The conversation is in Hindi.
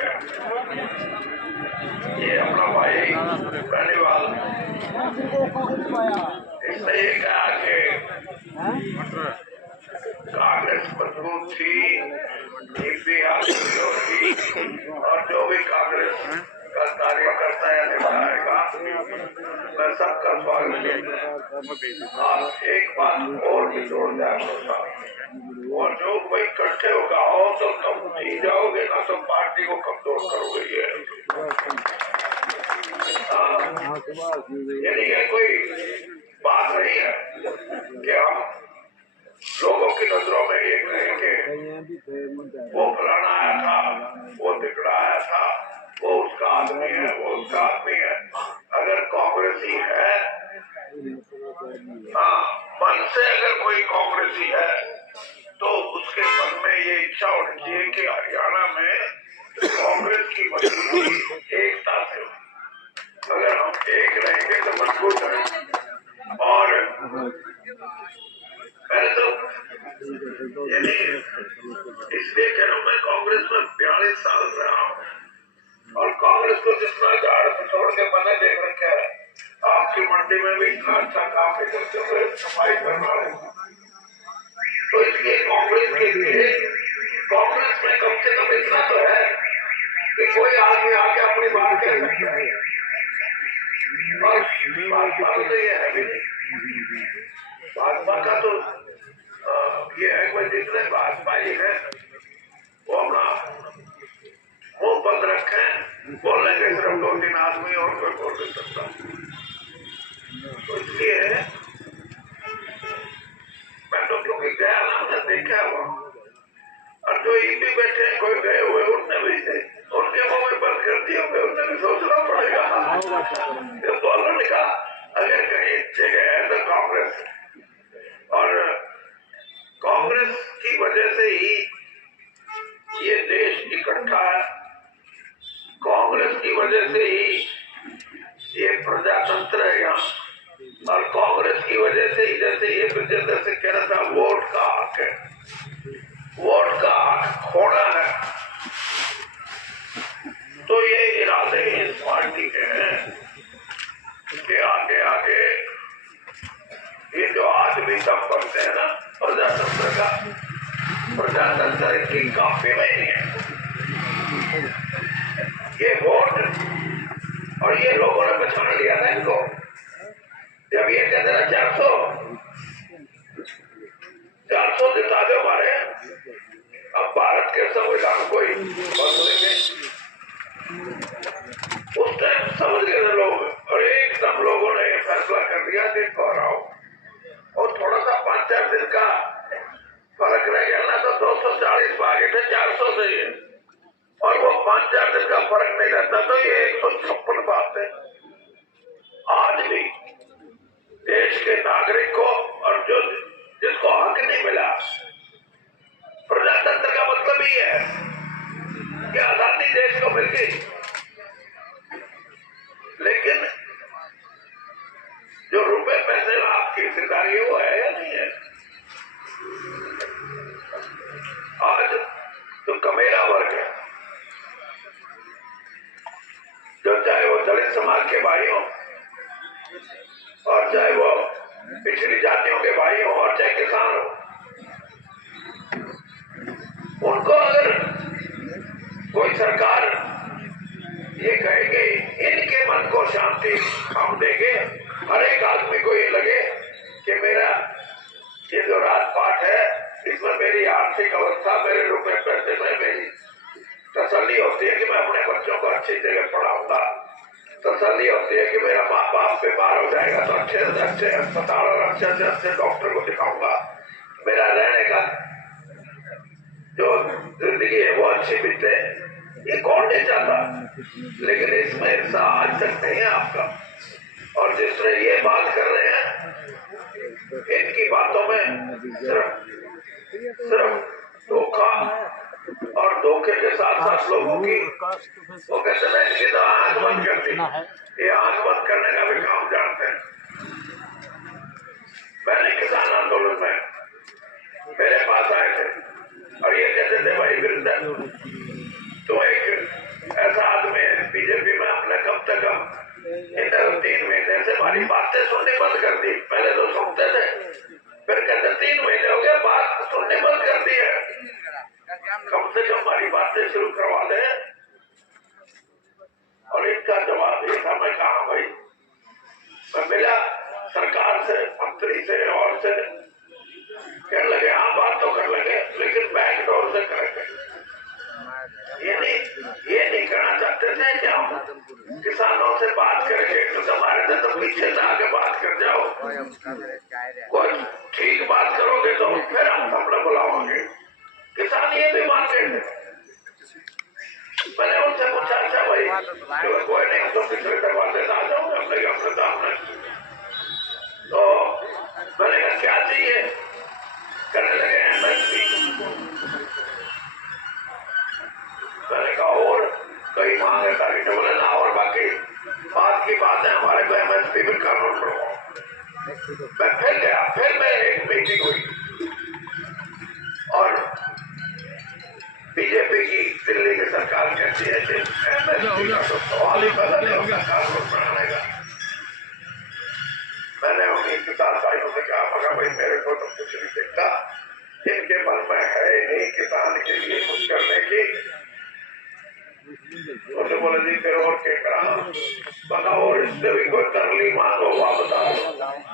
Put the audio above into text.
है। ये अपना भाई बेनीवाल इसने ये कहा कि कांग्रेस मजबूत थी, इतिहास थी और जो भी कांग्रेस का कार्यकर्ता है निभाएगा, मैं सबका स्वागत करता हूँ। आप एक बात और भी जोड़ दें और जो कोई इकट्ठे होगा हो तो तुम जी जाओगे ना तो पार्टी को कमजोर करोगे। ये कोई बात नहीं है कि हम लोगों की नजरों में ये कहें कि वो फलाना आया था, वो बिगड़ा आया था, वो उसका आदमी है, वो उसका आदमी है। अगर कांग्रेसी है, हाँ, मन से अगर कोई कांग्रेसी है तो उसके मन में ये इच्छा होनी चाहिए कि हरियाणा में कांग्रेस की मजबूती एकता से, अगर हम एक रहेंगे तो मजबूत रहेंगे। और मैंने तो इसलिए कह रहा हूँ, मैं कांग्रेस में 42 साल रहा हूँ और कांग्रेस को जितना झाड़ छोड़ के मैंने देख रखा है, आपकी मंडी में भी इतना अच्छा काम करते हुए सफाई करना है। तो इसलिए कांग्रेस के लिए कांग्रेस में कम से कम इतना तो है कि कोई आदमी आके अपनी बात कह सकता है। भाजपा तो ये है भी नहीं, भाजपा का तो ये है कोई जितने भाजपाई है वो अपना मुंह बंद रखे, बोलेंगे सिर्फ 2-3 आदमी और कोई बोल नहीं सकता। तो इसलिए मैं तो क्योंकि गया ना, मैं देखा हुआ और जो भी बैठे हैं कोई गए हुए उनने भी उनके मुंह में बंद कर दिए होंगे, उन्हें भी सोचना पड़ेगा। बोलने का अगर कहीं जगह है तो कांग्रेस, और कांग्रेस की वजह से ही ये देश इकट्ठा है, कांग्रेस की वजह से ही ये प्रजातंत्र है यहाँ, और कांग्रेस की वजह से ही जैसे ये जैसे कह रहा था वोट का हक है, वोट का हक खोना है। तो ये इरादे इस पार्टी के हैं कि आगे आगे ये जो आज भी सब करते हैं ना प्रजातंत्र का, प्रजातंत्र की काफी में नहीं है ये वोट। और ये लोगों ने पहचान लिया था इनको, जब ये कहते ना 400 जिता दो हमारे, अब भारत के संविधान को ही बदलेंगे, उस टाइम समझ गए लोग और एकदम लोगों ने फैसला कर दिया कि दोहराओ। और थोड़ा सा 5-4 दिन का फर्क रह गया ना तो 240 भागे थे 400 से, और वो 5-4 दिन का फर्क नहीं रहता तो ये 156 बात है। आज भी देश के नागरिक को और जो जिसको हक नहीं मिला, प्रजातंत्र का मतलब ही है कि आजादी देश को मिल गई, लेकिन जो रुपए पैसे आपकी हिस्सेदारी है वो है या नहीं है। आज तो कमेरा वर्ग है, जो चाहे वो दलित समाज के भाई हो और चाहे वो पिछड़ी जातियों के भाई हो और चाहे किसान हो, उनको अगर कोई सरकार ये कहेगी इनके मन को शांति हम देंगे, हर एक आदमी को ये लगे कि मेरा ये जो राजपाट है इसमें मेरी आर्थिक अवस्था, मेरे रुपए पैसे में मेरी तसल्ली होती है कि मैं अपने बच्चों को अच्छी जगह पढ़ाऊंगा, तसल्ली होती है कि मेरा माँ बाप बीमार हो जाएगा तो अच्छे से अच्छे अस्पताल और अच्छे से अच्छे डॉक्टर को दिखाऊंगा, मेरा रहने का जो जिंदगी है वो अच्छी बीते, ये कौन नहीं चाहता। लेकिन इसमें हिस्सा आज तक नहीं है आपका, और जिस तरह ये बात कर रहे हैं इनकी बातों में सिर्फ धोखा और धोखे के साथ साथ लोगों की वो कहते हैं इनकी तो आंख बंद करती, ये आंख बंद करने का भी काम जानते हैं। पहले किसान आंदोलन में मेरे पास आए थे और ये कहते थे भाई वीरेंद्र तो एक इन 3 महीने से हमारी बातें सुननी बंद कर दी। पहले तो सुनते थे, फिर कहते 3 महीने हो गए बात सुननी बंद कर दी है, कम से कम हमारी बातें शुरू करवा दे। और इनका जवाब ये था, मैं कहा भाई, मैं मिला सरकार से, मंत्री से और से, कहने लगे हाँ बात तो कर लेंगे लेकिन बैक डोर से करेंगे। ये नहीं कहना चाहते थे कि हम किसानों से बात करेंगे, क्योंकि हमारे से तो पीछे से आके बात कर जाओ, कोई ठीक बात करोगे तो फिर हम सबने बुलाओगे। किसान ये भी मानते थे। मैंने उनसे पूछा, अच्छा भाई कोई नहीं तो पिछले दरवाजे से आ जाओगे, हमने अपने काम नहीं। तो मैंने कहा क्या चाहिए, करने लगे MSP। मैंने कहा और कई मांग है ताकि, बोले ना और बाकी बात की बात है, हमारे को MSP में कानून बढ़वाओ। मैं फिर गया, फिर मैं एक मीटिंग हुई और बीजेपी की दिल्ली की सरकार कहती है कि MSP का तो सवाल ही पैदा नहीं होगा कानून बनाने का। मैंने उन्हीं किसान भाइयों से कहा, मगर भाई मेरे को तो कुछ नहीं दिखता, इनके मन में है नहीं किसान के लिए कुछ करने की। तो बोले जी फिर और क्या करा, और इससे भी कोई तरली मांगो, आप बताओ।